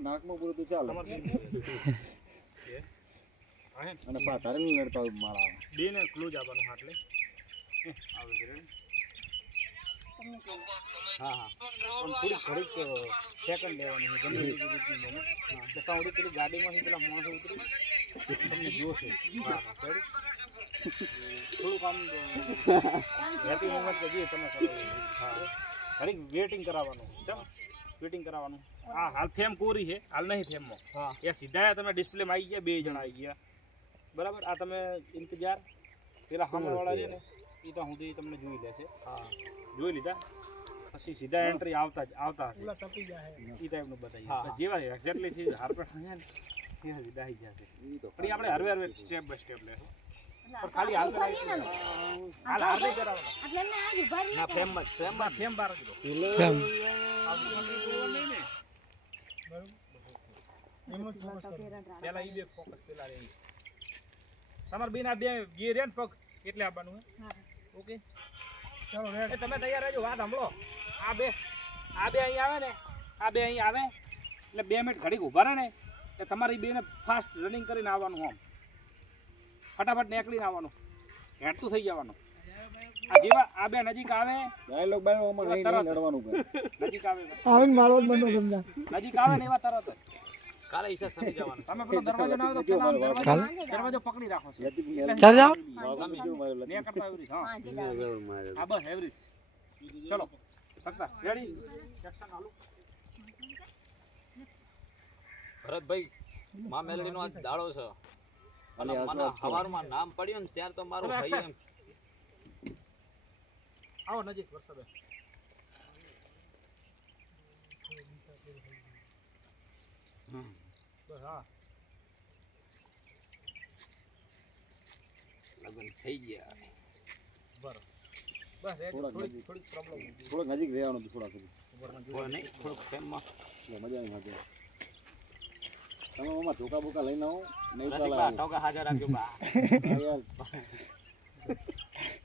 નાકમાં પૂરું તો ચાલે. અને પા તારે નહીં લડતા હોય માળા બે ને ક્લોઝ આપવાનું હાટલે. આવે છે હા હા. પણ થોડીક ઘડીક સેકન્ડ લેવાની છે ગમે રીતની તો પેલી ગાડીમાંથી પેલા માણસો ઉતરી. તમને જોશે. હા હા ready? થોડુંક આમ હેપી મોમેન્ટ કરીએ તમે કરો. હા. ઘડીક વેટિંગ કરાવવાનું. ચાલો વેટિંગ કરાવવાનું. હા હાલ ફેમ કોરી છે હાલ નહીં ફેમમાં. હા. એ સીધા તમે ડિસ્પ્લેમાં આવી ગયા બે જણા આવી ગયા. બરાબર? આ તમે ઇંતજાર. પેલા સામેવાળા છે ને એ તો સુધી તમને જોઈ લેશે હા. જોઈ લીધા? પછી સીધા એન્ટ્રી આવતા જ આવતા હશે. એ ટાઈપનું બતાવી જેવા એક્ઝેક્ટલી છે હારપેટ થયા ને એ સીધા આવી જશે. પણ આપણે હરવે હરવે સ્ટેપ બાય સ્ટેપ લેશું. પણ ખાલી હાલ હાલ હાલ નહીં કરાવવાનો. ના ફેમ ફેમ બાર ફેમ. પેલા ઈ બે ફોકસ પેલા રે તમાર બેન બે બે રે ને પગ એટલે આવવાનું ઓકે? ચાલો એ તમે તૈયાર રહેજો વાત સાંભળો. આ બે આ બે અહીં આવે ને આ બે અહીં આવે એટલે બે મિનિટ ઘડીક ઊભા રહે ને એટલે તમારી બેને ફાસ્ટ રનિંગ કરીને આવવાનું આમ. ફટાફટ નીકળીને આવવાનું. હેઠતું થઈ જવાનું. આ જેવા આ બે નજીક આવે ડાયલોગ નહીં નજીક આવે આવે ને મારો જ બંધો સમજા નજીક આવે ને એવા તરત કાલે ઈસા સમી જવાનું. તમે પેલો દરવાજો ના આવે તો દરવાજો દરવાજો પકડી રાખો ચાલ જાઓ. ને કરતા એવરી હા. હા, બસ એવરી ચલો પકડા. રેડી એક્શન હાલો ભરતભાઈ મા મેલડીનો આજ દાડો છે. અને મને હવારમાં નામ પડ્યું ને ત્યાર તો મારું ભાઈ એમ. આવો નજીક વરસાદ. બસ હા. એમ થઈ ગયા. બસ પ્રોબ્લેમ થોડોક નજીક. રહેવાનું હતું. નહીં થોડુંક મજા મજા તમે ધોકા બોકા લઈને આવો નહીં ચાલે બા હાજર રાખજો બા.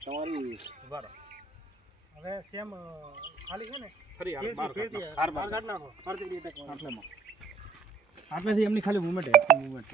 તમારી બરાબર. હવે સેમ ખાલી છે ને? ફરી હાલ બાર. કાઢ નાખો. બાર આટલેથી એમની ખાલી મુવમેન્ટ હે મુવમેન્ટ